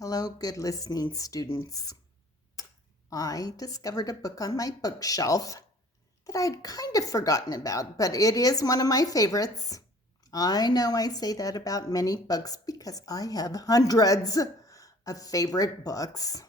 Hello, good listening students. I discovered a book on my bookshelf that I'd kind of forgotten about, but it is one of my favorites. I know I say that about many books because I have hundreds of favorite books,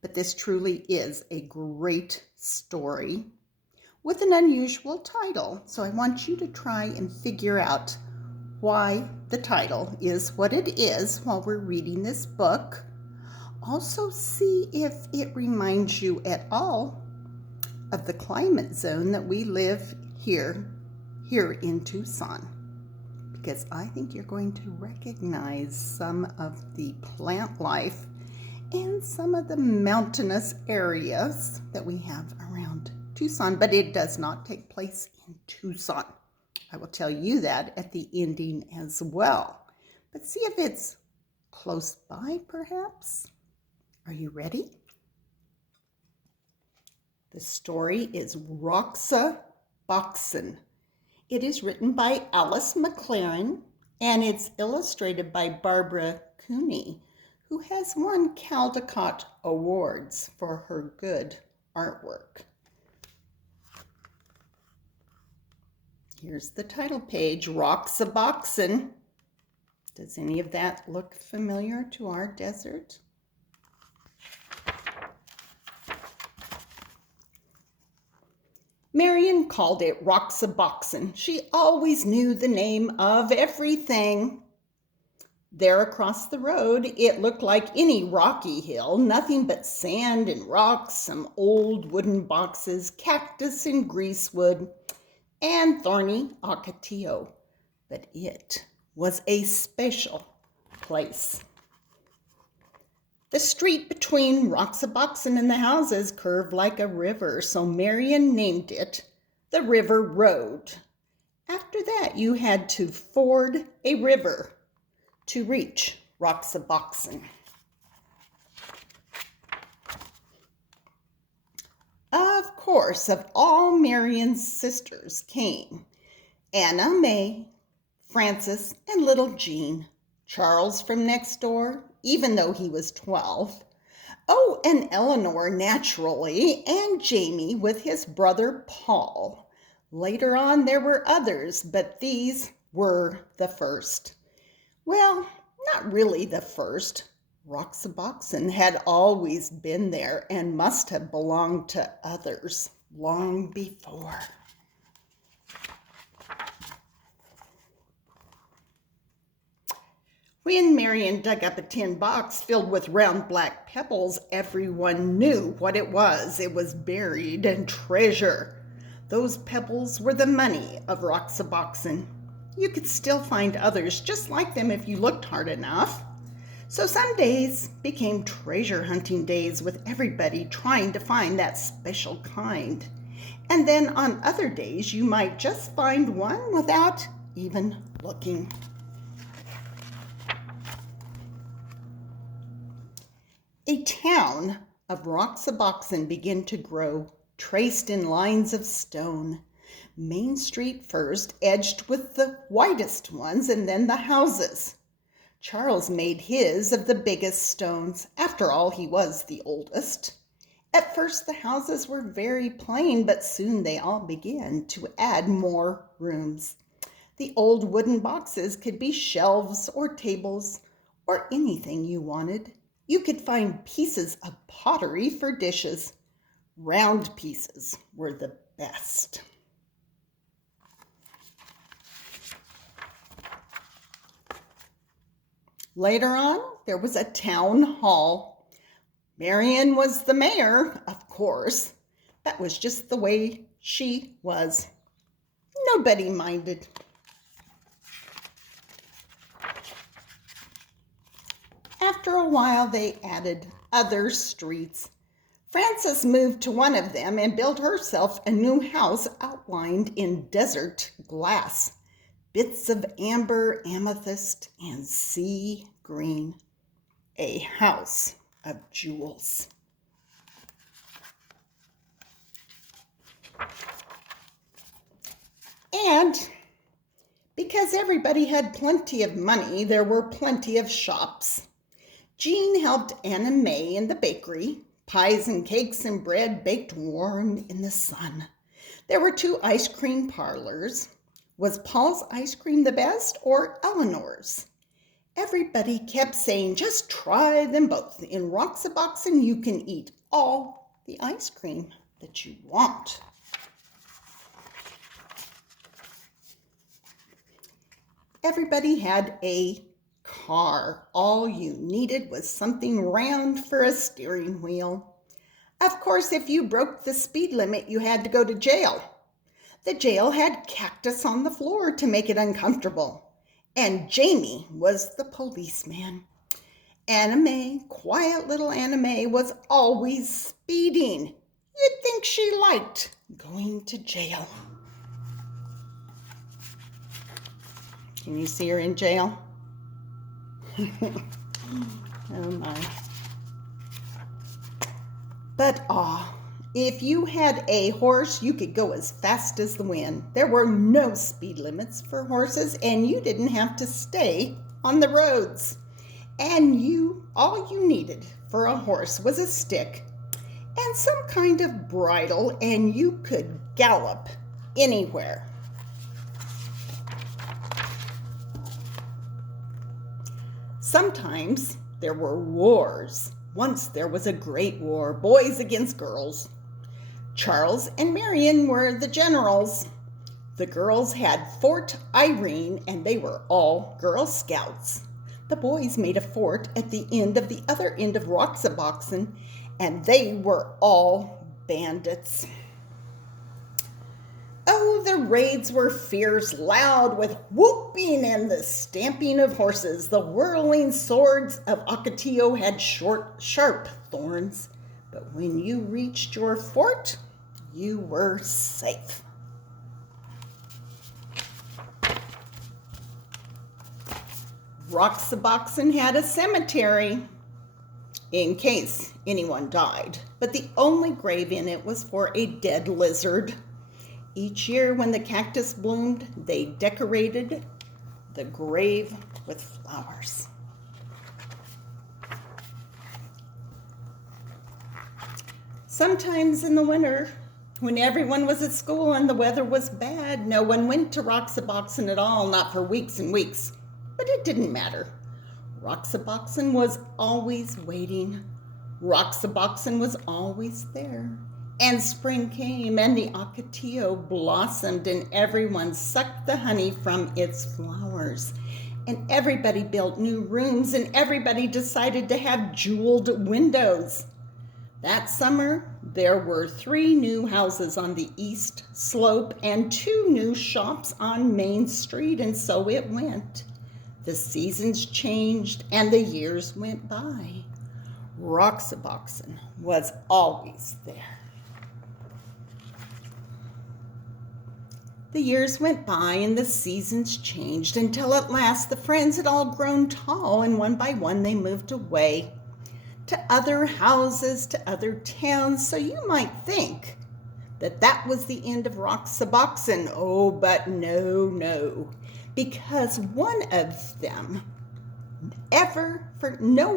but this truly is a great story with an unusual title. So I want you to try and figure out why the title is what it is while we're reading this book. Also, see if it reminds you at all of the climate zone that we live here in Tucson, because I think you're going to recognize some of the plant life and some of the mountainous areas that we have around Tucson, but it does not take place in Tucson. I will tell you that at the ending as well. But see if it's close by, perhaps. Are you ready? The story is Roxaboxen. It is written by Alice McLaren and it's illustrated by Barbara Cooney, who has won Caldecott Awards for her good artwork. Here's the title page, Roxaboxen. Does any of that look familiar to our desert? Marion called it Roxaboxen. She always knew the name of everything. There across the road, it looked like any rocky hill, nothing but sand and rocks, some old wooden boxes, cactus and greasewood, and thorny ocotillo. But it was a special place. The street between Roxaboxen and the houses curved like a river, so Marion named it the River Road. After that, you had to ford a river to reach Roxaboxen. Of course, of all Marion's sisters came Anna May, Frances, and little Jean, Charles from next door, even though he was 12. Oh, and Eleanor, naturally, and Jamie with his brother Paul. Later on, there were others, but these were the first. Well, not really the first. Roxaboxen had always been there and must have belonged to others long before. When Marion dug up a tin box filled with round black pebbles, everyone knew what it was. It was buried in treasure. Those pebbles were the money of Roxaboxen. You could still find others just like them if you looked hard enough. So some days became treasure hunting days with everybody trying to find that special kind. And then on other days, you might just find one without even looking. A town of Roxaboxen began to grow, traced in lines of stone. Main Street first, edged with the whitest ones, and then the houses. Charles made his of the biggest stones. After all, he was the oldest. At first, the houses were very plain, but soon they all began to add more rooms. The old wooden boxes could be shelves or tables or anything you wanted. You could find pieces of pottery for dishes. Round pieces were the best. Later on, there was a town hall. Marion was the mayor, of course. That was just the way she was. Nobody minded. After a while, they added other streets. Frances moved to one of them and built herself a new house outlined in desert glass, bits of amber, amethyst, and sea green. A house of jewels. And because everybody had plenty of money, there were plenty of shops. Jean helped Anna May in the bakery, pies and cakes and bread baked warm in the sun. There were 2 ice cream parlors. Was Paul's ice cream the best or Eleanor's? Everybody kept saying, just try them both. In Roxaboxen, you can eat all the ice cream that you want. Everybody had a car. All you needed was something round for a steering wheel. Of course, if you broke the speed limit, you had to go to jail. The jail had cactus on the floor to make it uncomfortable. And Jamie was the policeman. Anna May, quiet little Anna May, was always speeding. You'd think she liked going to jail. Can you see her in jail? Oh my. But if you had a horse, you could go as fast as the wind. There were no speed limits for horses, and you didn't have to stay on the roads. And all you needed for a horse was a stick and some kind of bridle, and you could gallop anywhere. Sometimes there were wars. Once there was a great war, boys against girls. Charles and Marion were the generals. The girls had Fort Irene, and they were all Girl Scouts. The boys made a fort at the other end of Roxaboxen, and they were all bandits. Oh, the raids were fierce, loud, with whooping and the stamping of horses. The whirling swords of Ocotillo had short, sharp thorns. But when you reached your fort, you were safe. Roxaboxen had a cemetery in case anyone died, but the only grave in it was for a dead lizard. Each year when the cactus bloomed, they decorated the grave with flowers. Sometimes in the winter, when everyone was at school and the weather was bad, no one went to Roxaboxen at all, not for weeks and weeks. But it didn't matter. Roxaboxen was always waiting. Roxaboxen was always there. And spring came, and the Ocotillo blossomed, and everyone sucked the honey from its flowers. And everybody built new rooms, and everybody decided to have jeweled windows. That summer, there were 3 new houses on the east slope and 2 new shops on Main Street, and so it went. The seasons changed, and the years went by. Roxaboxen was always there. The years went by and the seasons changed until at last the friends had all grown tall, and one by one they moved away to other houses, to other towns. So you might think that was the end of Roxaboxen. Oh, but no, because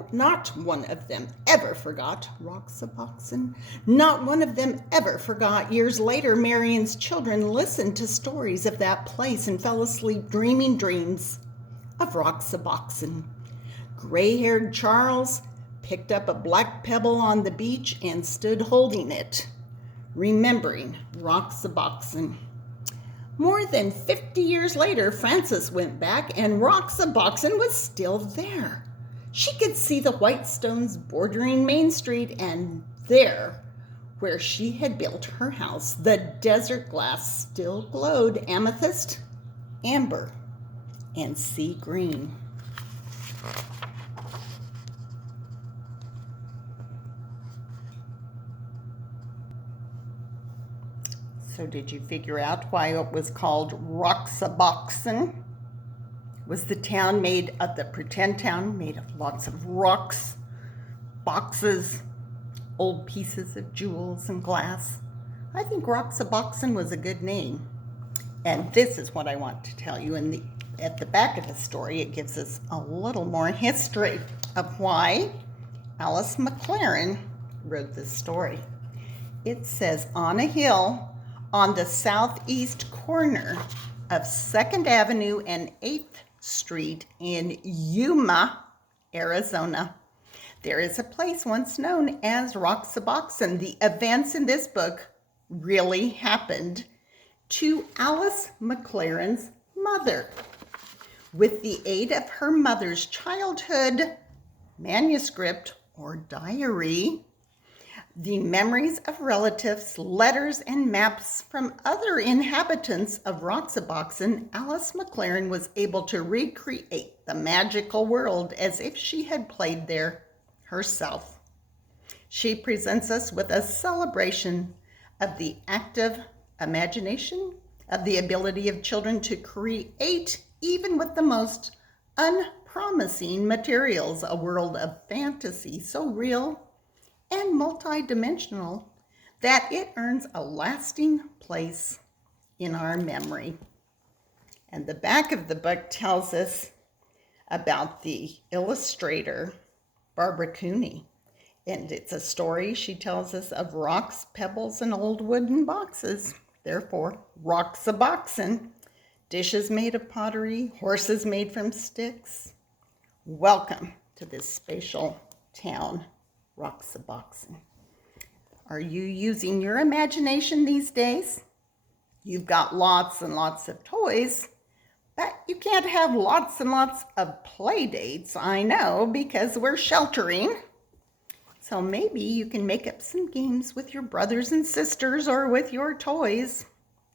not one of them ever forgot Roxaboxen. Not one of them ever forgot. Years later, Marion's children listened to stories of that place and fell asleep dreaming dreams of Roxaboxen. Gray-haired Charles picked up a black pebble on the beach and stood holding it, remembering Roxaboxen. More than 50 years later, Frances went back, and Roxaboxen was still there. She could see the white stones bordering Main Street, and there, where she had built her house, the desert glass still glowed amethyst, amber, and sea green. So did you figure out why it was called Roxaboxen? Was the pretend town made of lots of rocks, boxes, old pieces of jewels and glass? I think Roxaboxen was a good name. And this is what I want to tell you. At the back of the story, it gives us a little more history. of why Alice McLaren wrote this story. It says, on a hill on the southeast corner of 2nd Avenue and 8th Street in Yuma, Arizona, there is a place once known as Roxaboxen. The events in this book really happened to Alice McLaren's mother. With the aid of her mother's childhood manuscript or diary, the memories of relatives, letters, and maps from other inhabitants of Roxaboxen, Alice McLaren was able to recreate the magical world as if she had played there herself. She presents us with a celebration of the active imagination, of the ability of children to create, even with the most unpromising materials, a world of fantasy so real and multidimensional that it earns a lasting place in our memory. And the back of the book tells us about the illustrator, Barbara Cooney. And it's a story, she tells us, of rocks, pebbles, and old wooden boxes. Therefore, Roxaboxen, dishes made of pottery, horses made from sticks. Welcome to this spatial town, Roxaboxen. Are you using your imagination these days? You've got lots and lots of toys, but you can't have lots and lots of play dates, I know, because we're sheltering. So maybe you can make up some games with your brothers and sisters or with your toys.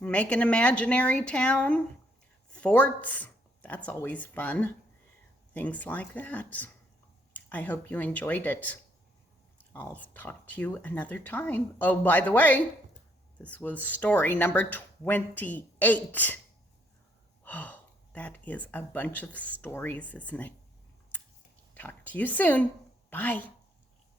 Make an imaginary town, forts, that's always fun. Things like that. I hope you enjoyed it. I'll talk to you another time. Oh, by the way, this was story number 28. Oh, that is a bunch of stories, isn't it? Talk to you soon. Bye.